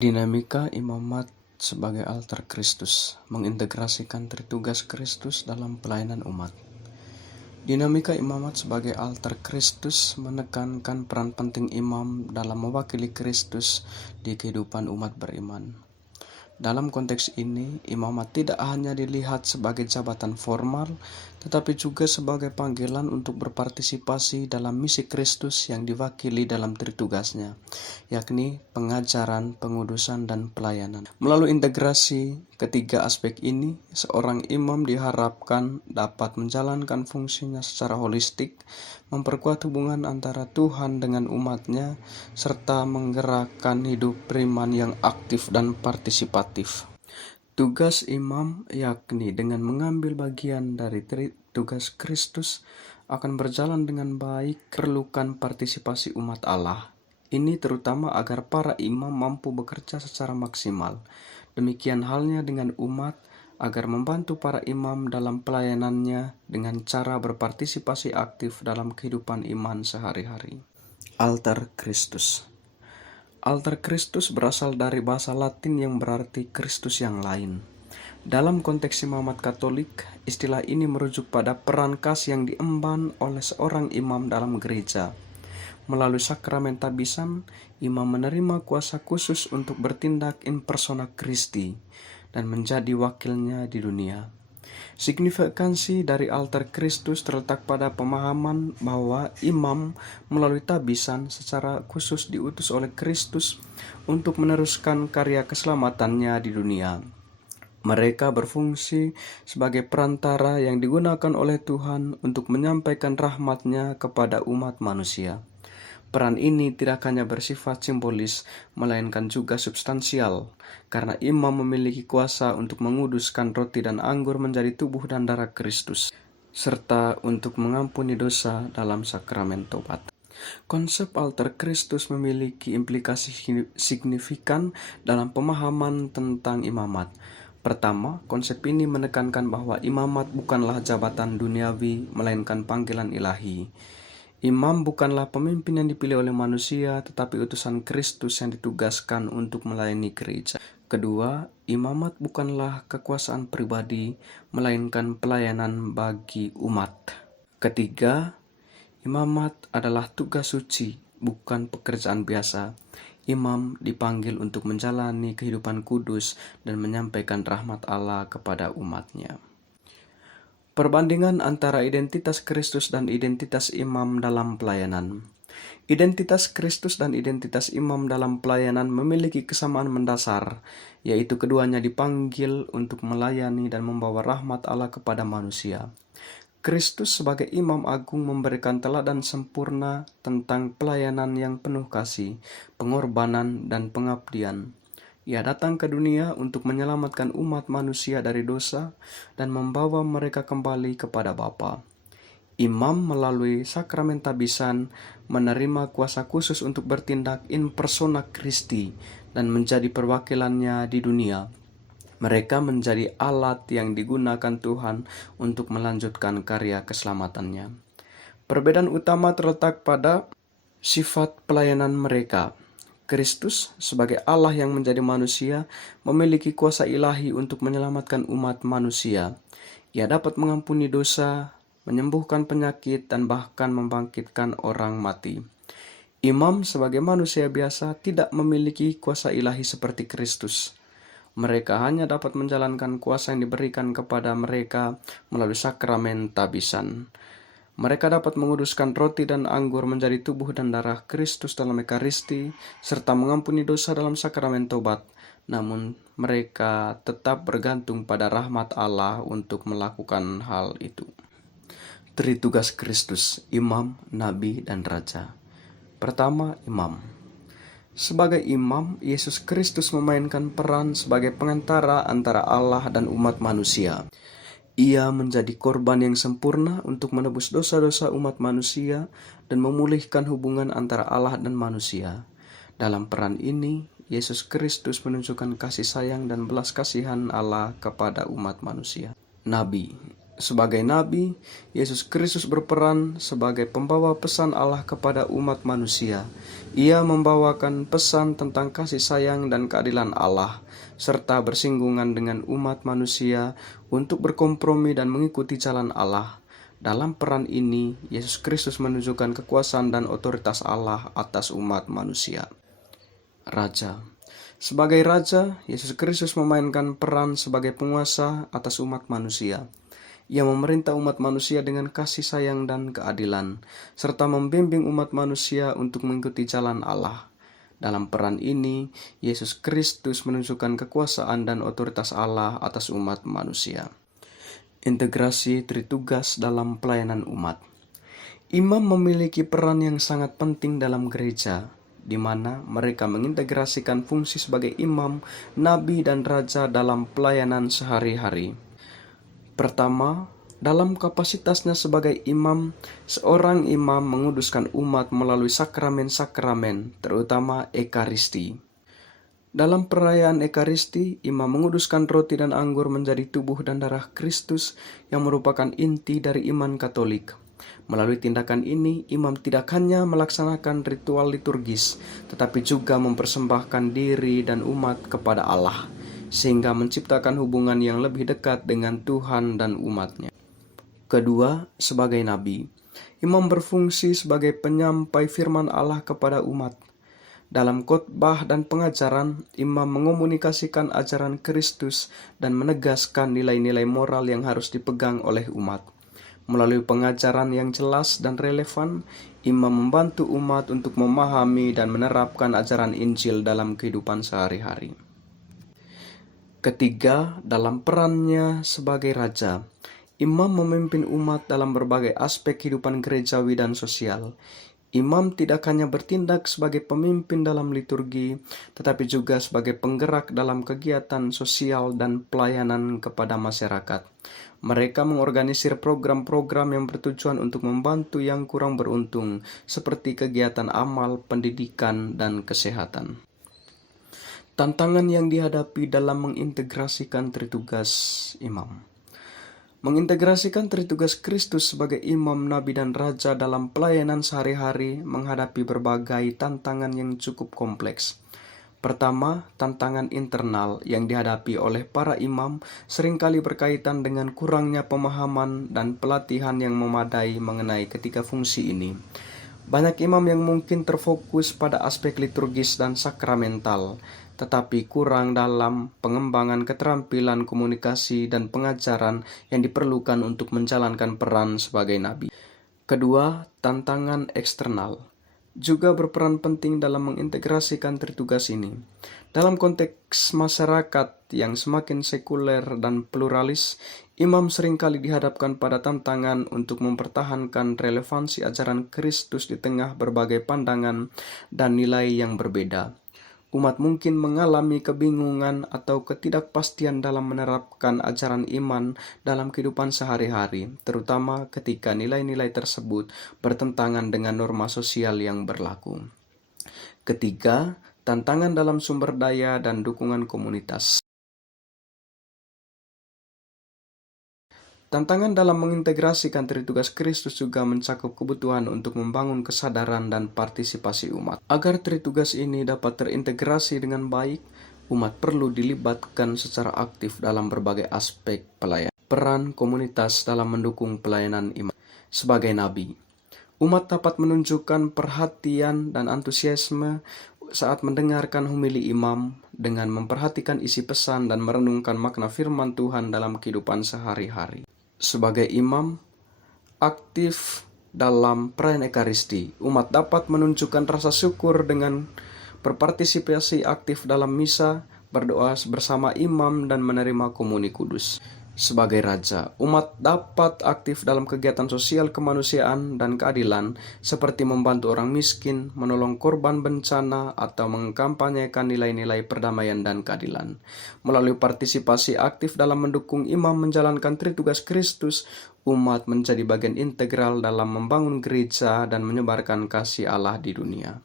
Dinamika imamat sebagai altar Kristus mengintegrasikan tritugas Kristus dalam pelayanan umat. Dinamika imamat sebagai altar Kristus menekankan peran penting imam dalam mewakili Kristus di kehidupan umat beriman. Dalam konteks ini, imamat tidak hanya dilihat sebagai jabatan formal, tetapi juga sebagai panggilan untuk berpartisipasi dalam misi Kristus yang diwakili dalam tritugasnya, yakni pengajaran, pengudusan, dan pelayanan. Melalui integrasi ketiga aspek ini, seorang imam diharapkan dapat menjalankan fungsinya secara holistik, memperkuat hubungan antara Tuhan dengan umatnya, serta menggerakkan hidup beriman yang aktif dan partisipatif. Tugas imam, yakni dengan mengambil bagian dari tugas Kristus, akan berjalan dengan baik, perlukan partisipasi umat Allah. Ini terutama agar para imam mampu bekerja secara maksimal. Demikian halnya dengan umat, agar membantu para imam dalam pelayanannya dengan cara berpartisipasi aktif dalam kehidupan iman sehari-hari. Altar Kristus. Altar Kristus berasal dari bahasa Latin yang berarti Kristus yang lain. Dalam konteks imamat Katolik, istilah ini merujuk pada peran khas yang diemban oleh seorang imam dalam gereja. Melalui sakramen tabisan, imam menerima kuasa khusus untuk bertindak in persona Christi dan menjadi wakilnya di dunia. Signifikansi dari altar Kristus terletak pada pemahaman bahwa imam melalui tabisan secara khusus diutus oleh Kristus untuk meneruskan karya keselamatannya di dunia. Mereka berfungsi sebagai perantara yang digunakan oleh Tuhan untuk menyampaikan rahmat-Nya kepada umat manusia. Peran ini tidak hanya bersifat simbolis, melainkan juga substansial, karena imam memiliki kuasa untuk menguduskan roti dan anggur menjadi tubuh dan darah Kristus, serta untuk mengampuni dosa dalam sakramen tobat. Konsep altar Kristus memiliki implikasi signifikan dalam pemahaman tentang imamat. Pertama, konsep ini menekankan bahwa imamat bukanlah jabatan duniawi, melainkan panggilan ilahi. Imam bukanlah pemimpin yang dipilih oleh manusia, tetapi utusan Kristus yang ditugaskan untuk melayani gereja. Kedua, imamat bukanlah kekuasaan pribadi, melainkan pelayanan bagi umat. Ketiga, imamat adalah tugas suci, bukan pekerjaan biasa. Imam dipanggil untuk menjalani kehidupan kudus dan menyampaikan rahmat Allah kepada umatnya. Perbandingan antara identitas Kristus dan identitas imam dalam pelayanan. Identitas Kristus dan identitas imam dalam pelayanan memiliki kesamaan mendasar, yaitu keduanya dipanggil untuk melayani dan membawa rahmat Allah kepada manusia. Kristus sebagai imam agung memberikan teladan sempurna tentang pelayanan yang penuh kasih, pengorbanan, dan pengabdian. Ia datang ke dunia untuk menyelamatkan umat manusia dari dosa dan membawa mereka kembali kepada Bapa. Imam melalui sakramen tabisan menerima kuasa khusus untuk bertindak in persona Christi dan menjadi perwakilannya di dunia. Mereka menjadi alat yang digunakan Tuhan untuk melanjutkan karya keselamatannya. Perbedaan utama terletak pada sifat pelayanan mereka. Kristus sebagai Allah yang menjadi manusia memiliki kuasa ilahi untuk menyelamatkan umat manusia. Ia dapat mengampuni dosa, menyembuhkan penyakit, dan bahkan membangkitkan orang mati. Imam sebagai manusia biasa tidak memiliki kuasa ilahi seperti Kristus. Mereka hanya dapat menjalankan kuasa yang diberikan kepada mereka melalui sakramen tabisan. Mereka dapat menguduskan roti dan anggur menjadi tubuh dan darah Kristus dalam Ekaristi, serta mengampuni dosa dalam sakramen tobat. Namun, mereka tetap bergantung pada rahmat Allah untuk melakukan hal itu. Tritugas Kristus, imam, nabi, dan raja. Pertama, imam. Sebagai imam, Yesus Kristus memainkan peran sebagai pengantara antara Allah dan umat manusia. Ia menjadi korban yang sempurna untuk menebus dosa-dosa umat manusia dan memulihkan hubungan antara Allah dan manusia. Dalam peran ini, Yesus Kristus menunjukkan kasih sayang dan belas kasihan Allah kepada umat manusia. Nabi. Sebagai nabi, Yesus Kristus berperan sebagai pembawa pesan Allah kepada umat manusia. Ia membawakan pesan tentang kasih sayang dan keadilan Allah, serta bersinggungan dengan umat manusia untuk berkompromi dan mengikuti jalan Allah. Dalam peran ini, Yesus Kristus menunjukkan kekuasaan dan otoritas Allah atas umat manusia. Raja. Sebagai raja, Yesus Kristus memainkan peran sebagai penguasa atas umat manusia. Ia memerintah umat manusia dengan kasih sayang dan keadilan, serta membimbing umat manusia untuk mengikuti jalan Allah. Dalam peran ini, Yesus Kristus menunjukkan kekuasaan dan otoritas Allah atas umat manusia. Integrasi Tritugas dalam pelayanan umat. Imam memiliki peran yang sangat penting dalam gereja, di mana mereka mengintegrasikan fungsi sebagai imam, nabi, dan raja dalam pelayanan sehari-hari. Pertama, dalam kapasitasnya sebagai imam, seorang imam menguduskan umat melalui sakramen-sakramen, terutama Ekaristi. Dalam perayaan Ekaristi, imam menguduskan roti dan anggur menjadi tubuh dan darah Kristus yang merupakan inti dari iman Katolik. Melalui tindakan ini, imam tidak hanya melaksanakan ritual liturgis, tetapi juga mempersembahkan diri dan umat kepada Allah, sehingga menciptakan hubungan yang lebih dekat dengan Tuhan dan umatnya. Kedua, sebagai nabi, imam berfungsi sebagai penyampai firman Allah kepada umat. Dalam khotbah dan pengajaran, imam mengomunikasikan ajaran Kristus dan menegaskan nilai-nilai moral yang harus dipegang oleh umat. Melalui pengajaran yang jelas dan relevan, imam membantu umat untuk memahami dan menerapkan ajaran Injil dalam kehidupan sehari-hari. Ketiga, dalam perannya sebagai raja, imam memimpin umat dalam berbagai aspek kehidupan gerejawi dan sosial. Imam tidak hanya bertindak sebagai pemimpin dalam liturgi, tetapi juga sebagai penggerak dalam kegiatan sosial dan pelayanan kepada masyarakat. Mereka mengorganisir program-program yang bertujuan untuk membantu yang kurang beruntung, seperti kegiatan amal, pendidikan, dan kesehatan. Tantangan yang dihadapi dalam mengintegrasikan tritugas imam. Mengintegrasikan tritugas Kristus sebagai imam, nabi, dan raja dalam pelayanan sehari-hari menghadapi berbagai tantangan yang cukup kompleks. Pertama, tantangan internal yang dihadapi oleh para imam seringkali berkaitan dengan kurangnya pemahaman dan pelatihan yang memadai mengenai ketiga fungsi ini. Banyak imam yang mungkin terfokus pada aspek liturgis dan sakramental, tetapi kurang dalam pengembangan keterampilan komunikasi dan pengajaran yang diperlukan untuk menjalankan peran sebagai nabi. Kedua, tantangan eksternal juga berperan penting dalam mengintegrasikan tritugas ini. Dalam konteks masyarakat yang semakin sekuler dan pluralis, imam seringkali dihadapkan pada tantangan untuk mempertahankan relevansi ajaran Kristus di tengah berbagai pandangan dan nilai yang berbeda. Umat mungkin mengalami kebingungan atau ketidakpastian dalam menerapkan ajaran iman dalam kehidupan sehari-hari, terutama ketika nilai-nilai tersebut bertentangan dengan norma sosial yang berlaku. Ketiga, tantangan dalam sumber daya dan dukungan komunitas. Tantangan dalam mengintegrasikan tritugas Kristus juga mencakup kebutuhan untuk membangun kesadaran dan partisipasi umat. Agar tritugas ini dapat terintegrasi dengan baik, umat perlu dilibatkan secara aktif dalam berbagai aspek pelayanan. Peran komunitas dalam mendukung pelayanan iman. Sebagai nabi, umat dapat menunjukkan perhatian dan antusiasme saat mendengarkan homili imam dengan memperhatikan isi pesan dan merenungkan makna firman Tuhan dalam kehidupan sehari-hari. Sebagai imam aktif dalam perayaan Ekaristi, umat dapat menunjukkan rasa syukur dengan berpartisipasi aktif dalam misa, berdoa bersama imam, dan menerima komuni kudus. Sebagai raja, umat dapat aktif dalam kegiatan sosial kemanusiaan dan keadilan, seperti membantu orang miskin, menolong korban bencana, atau mengkampanyekan nilai-nilai perdamaian dan keadilan. Melalui partisipasi aktif dalam mendukung imam menjalankan tritugas Kristus, umat menjadi bagian integral dalam membangun gereja dan menyebarkan kasih Allah di dunia.